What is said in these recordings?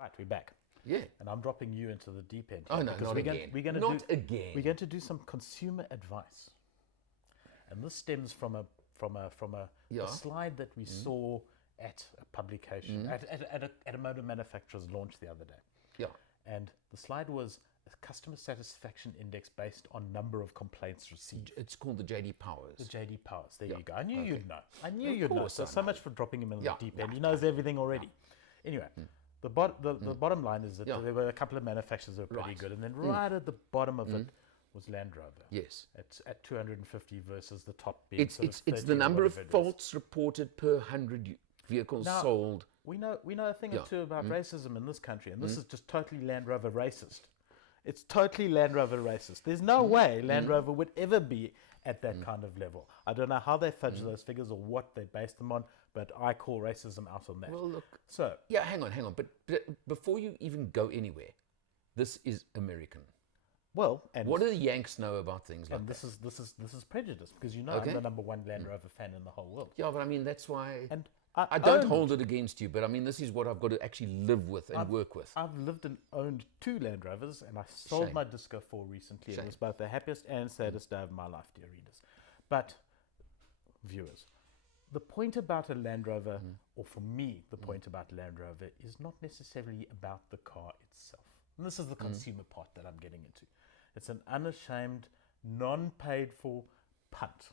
Right, we're back. Yeah. And I'm dropping you into the deep end Oh, here no, because not again. Not again. We're going to do some consumer advice, and this stems from a Yeah. slide that we saw at a publication at a motor manufacturer's launch the other day. Yeah. And the slide was a customer satisfaction index based on number of complaints received. It's called the JD Powers. The JD Powers. There Yeah. you go. I knew Okay. you'd know. I knew Of you'd know. course So, I so know. much for dropping him in Yeah. the deep end. He knows everything already. Anyway, the bottom line is that Yeah. there were a couple of manufacturers that were pretty Right. good, and then right at the bottom of it was Land Rover. Yes. At 250 versus the top being It's sort it's of it's 30 the or number of whatever it is. faults reported per 100 vehicles Now, sold. We know a thing or Yeah. two about racism in this country, and this is just totally Land Rover racist. It's totally Land Rover racist. There's no way Land Rover would ever be at that kind of level. I don't know how they fudge those figures or what they base them on, but I call racism out on that. Well, look. So, Yeah, hang on. But before you even go anywhere, this is American. well, and What do the Yanks know about things like and that? this is prejudice because you know Okay. I'm the number one Land Rover fan in the whole world. Yeah, but I mean, that's why And I don't owned- hold it against you, but I mean, this is what I've got to actually live with and work with. I've lived and owned two Land Rovers, and I sold Shame. my Disco 4 recently. It Shame. was both the happiest and saddest day of my life, dear readers. But, viewers, the point about a Land Rover, or for me, the point about Land Rover is not necessarily about the car itself. And this is the consumer part that I'm getting into. It's an unashamed, non-paid for punt.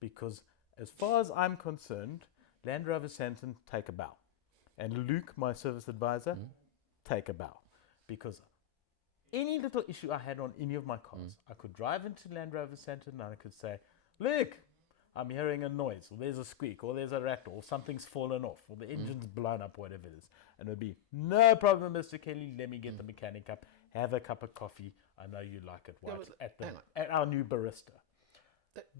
Because as far as I'm concerned, Land Rover Santon, take a bow. And Luke, my service advisor, take a bow. Because any little issue I had on any of my cars, I could drive into Land Rover Santon and I could say, Luke, I'm hearing a noise, or there's a squeak, or there's a rattle, or something's fallen off, or the engine's blown up, whatever it is. And it would be, no problem, Mr. Kelly, let me get the mechanic up, have a cup of coffee. I know you like it, White, but hang on. at our new barista.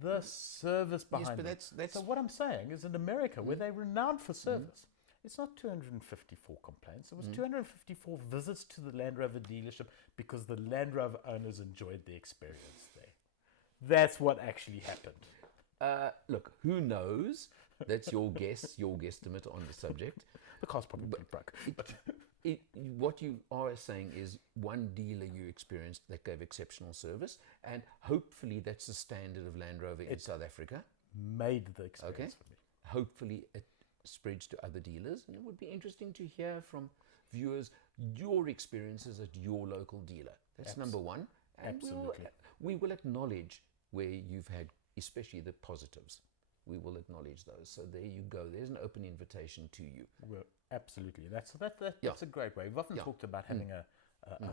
The service behind but it. that's- So what I'm saying is in America, where they're renowned for service, it's not 254 complaints. It was 254 visits to the Land Rover dealership because the Land Rover owners enjoyed the experience there. That's what actually happened. Look, who knows? That's your guess, your guesstimate on the subject. The car's probably broke. What you are saying is one dealer you experienced that gave exceptional service, and hopefully that's the standard of Land Rover in South Africa. Made the experience for me. Hopefully it spreads to other dealers, and it would be interesting to hear from viewers your experiences at your local dealer. That's number one. And Absolutely. we will acknowledge where you've had, especially the positives. We will acknowledge those. So there you go. There's an open invitation to you. Well, absolutely. That's a great way. We've often talked about having a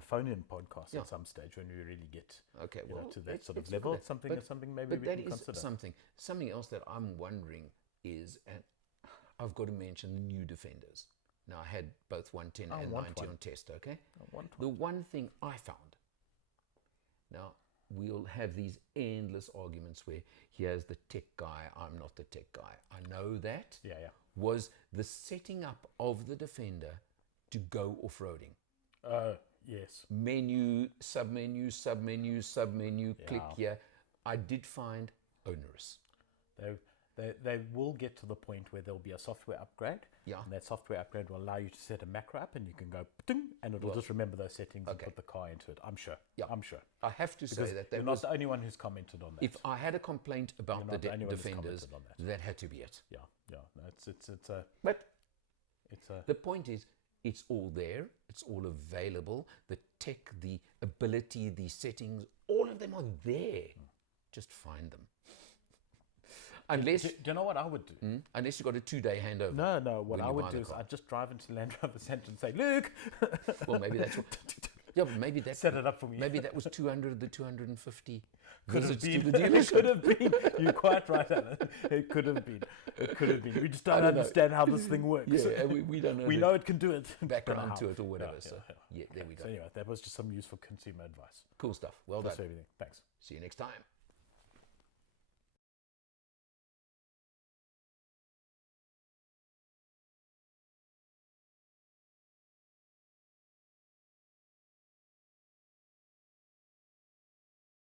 phone-in podcast at some stage when we really get Okay, you know, well, to that let's sort of look level. at It's something, But- it's something maybe but we that can is consider. something else that I'm wondering is, and I've got to mention the new Defenders. Now I had both 110 and want 90 one. on test. Okay, want the one thing I found. Now we'll have these endless arguments where here's the tech guy, I'm not the tech guy. I know that. Yeah. Was the setting up of the Defender to go off-roading. Yes. Menu, submenu, click here. I did find onerous. They will get to the point where there'll be a software upgrade. Yeah. And that software upgrade will allow you to set a macro up and you can go ding, and it'll just remember those settings and okay. put the car into it. I'm sure. Yeah. I'm sure. I have to Because say that you're that not was, the only one who's commented on that. if I had a complaint about You're the not the only one who's Defenders, commented on that. that had to be it. Yeah. No, But it's a the point is, it's all there. It's all available. The tech, the ability, the settings, all of them are there. Just find them. Unless, do you know what I would do? unless you've got a 2-day handover. No. What when I you would buy do the is car. I'd just drive into Land Rover Centre and say, Luke, Well, maybe that's what. Yeah, but maybe that set it up for me. Maybe that was 200 the 250 Could have visits to been. the It dealership. could have been. You're quite right, Alan. It could have been. It could have been. We just don't don't know. understand how this thing works. Yeah, and we don't know. We the know it can do it. Don't know background how. to it or whatever. Yeah, So yeah, there we go. So anyway, that was just some useful consumer advice. Cool stuff. Well That's done. everything. Thanks. See you next time.